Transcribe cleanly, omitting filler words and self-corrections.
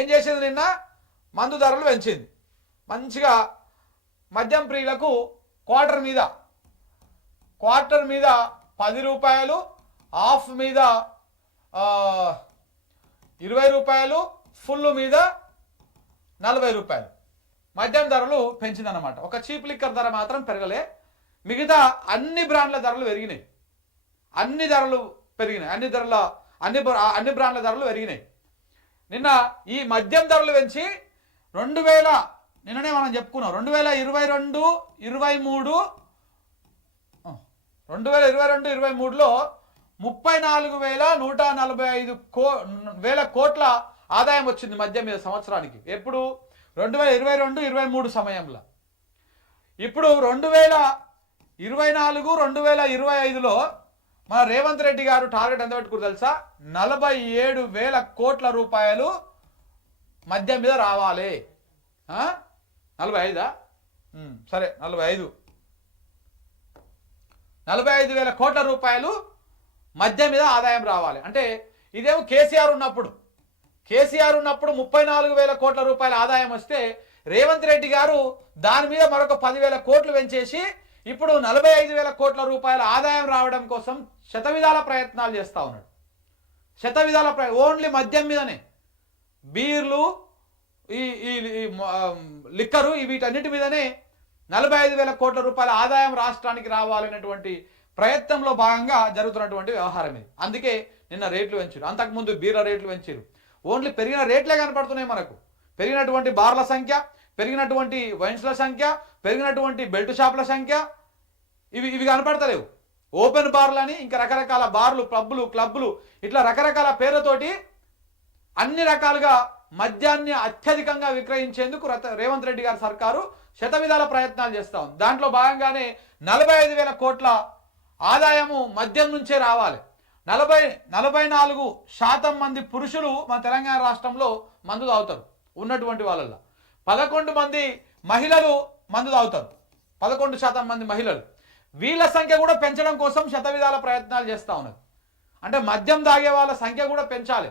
ఏం చేసింది నిన్న మందు ధరలు పెంచింది మంచిగా మద్యం ప్రియులకు క్వార్టర్ మీద 10 రూపాయలు హాఫ్ మీద 20 రూపాయలు ఫుల్ మీద 40 రూపాయలు మద్యం ధరలు పెంచిందన్నమాట. ఒక చీప్ లిక్కర్ ధర మాత్రం పెరగలే, మిగతా అన్ని బ్రాండ్ల ధరలు పెరిగినాయి. అన్ని బ్రాండ్ల ధరలు పెరిగినాయి. నిన్న ఈ మద్యం ధరలు పెంచి 2000 నిన్ననే మనం చెప్పుకున్నాం 2022-23లో 34,145 కోట్ల ఆదాయం వచ్చింది మద్యం మీద సంవత్సరానికి. ఎప్పుడు 2022-23 సమయంలో. ఇప్పుడు 2024-2025లో మన రేవంత్ రెడ్డి గారు టార్గెట్ ఎంత పెట్టుకున్నారు తెలుసా? 47,000 కోట్ల రూపాయలు మద్యం మీద రావాలి. 45 సరే 45,000 కోట్ల రూపాయలు మద్యం మీద ఆదాయం రావాలి. అంటే ఇదేమో కేసీఆర్ ఉన్నప్పుడు 34,000 కోట్ల రూపాయల ఆదాయం వస్తే రేవంత్ రెడ్డి గారు దాని మీద మరొక 10,000 కోట్లు పెంచేసి ఇప్పుడు 45,000 కోట్ల రూపాయల ఆదాయం రావడం కోసం శతవిధాల ప్రయత్నాలు చేస్తూ ఉన్నాడు. ఓన్లీ మద్యం మీదనే, బీర్లు ఈ లిక్కరు వీటన్నిటి మీదనే 45,000 కోట్ల రూపాయల ఆదాయం రాష్ట్రానికి రావాలనేటువంటి ప్రయత్నంలో భాగంగా జరుగుతున్నటువంటి వ్యవహారం ఇది. అందుకే నిన్న రేట్లు పెంచారు. అంతకుముందు బీర్ల రేట్లు పెంచారు. ఓన్లీ పెరిగిన రేట్లే కనపడుతున్నాయి మనకు. పెరిగినటువంటి బార్ల సంఖ్య, పెరిగినటువంటి వైన్స్ల సంఖ్య, పెరిగినటువంటి బెల్ట్ షాపుల సంఖ్య ఇవి కనపడతలేవు. ఓపెన్ బార్లని, ఇంకా రకరకాల బార్లు, పబ్బులు, క్లబ్బులు, ఇట్లా రకరకాల పేర్లతోటి అన్ని రకాలుగా మద్యాన్ని అత్యధికంగా విక్రయించేందుకు రేవంత్ రెడ్డి గారి సర్కారు శతవిధాల ప్రయత్నాలు చేస్తా ఉంది. దాంట్లో భాగంగానే 45,000 కోట్ల ఆదాయము మద్యం నుంచే రావాలి. 44% మంది పురుషులు మన తెలంగాణ రాష్ట్రంలో మందు తాగుతారు. ఉన్నటువంటి వాళ్ళల్లో 11 మంది మహిళలు మందు తాగుతారు. 11% మంది మహిళలు. వీళ్ళ సంఖ్య కూడా పెంచడం కోసం శతవిధాల ప్రయత్నాలు చేస్తూ ఉన్నది. అంటే మద్యం తాగే వాళ్ళ సంఖ్య కూడా పెంచాలి.